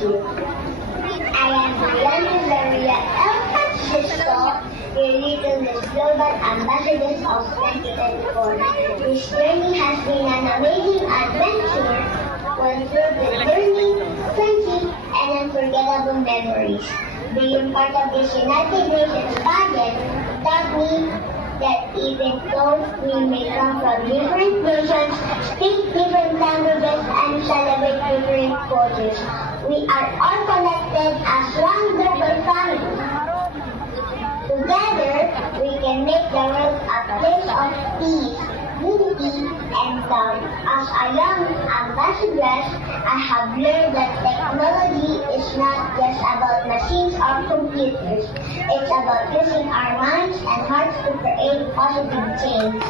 you. I am Brianna Zaria L. Francisco, your Little Miss Global Ambassadors of 2024. This journey has been an amazing adventure, one filled with learning, friendship, and unforgettable memories. Being part of this United Nations pageant taught me that even though we may come from different nations, speak different languages, and celebrate different cultures, we are all connected as one global family. Together, we can make the world a place of peace, unity, and love. As a young ambassadress, I have learned that technology is not just about machines or computers. It's about using our minds and hearts to create positive change.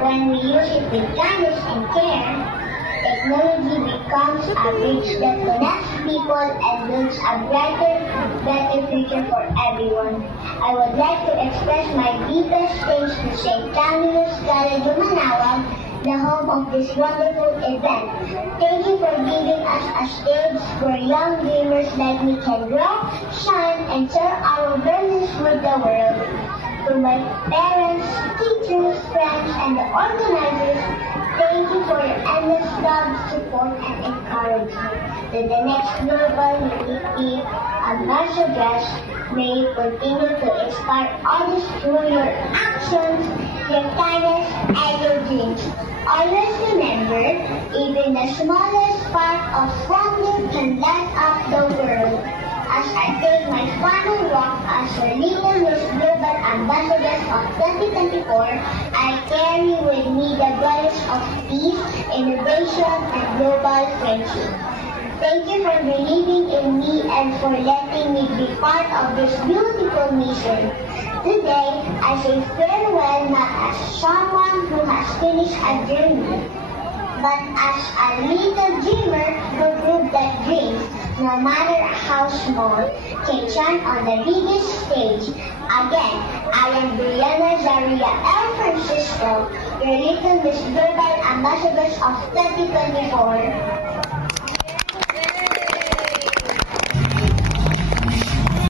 When we use it with kindness and care, technology becomes a bridge that connects people and builds a brighter, better future for everyone. I would like to express my deepest thanks to St. Camillus College of Manaoag, the home of this wonderful event. Thank you for giving us a stage where young dreamers like me can grow, shine, and share our brilliance with the world. To my parents, teachers, friends, and the organizers, thank you for your endless love, support, and encouragement. To the next Global Unity Ambassadors, may you continue to inspire others through your actions, your kindness, and your dreams. Always remember, even the smallest part of one can light up the world. As I take my final walk as a Little Miss Global Ambassadors of 2024, I carry with me the values of peace, innovation, and global friendship. Thank you for believing in me and for letting me be part of this beautiful mission. Today, I say farewell not as someone who has finished a journey, but as a little dreamer who proved that dreams, no matter how small, can shine on the biggest stage. Again, I am Brianna Zaria L. Francisco, your Little Miss Global Ambassadors of 2024.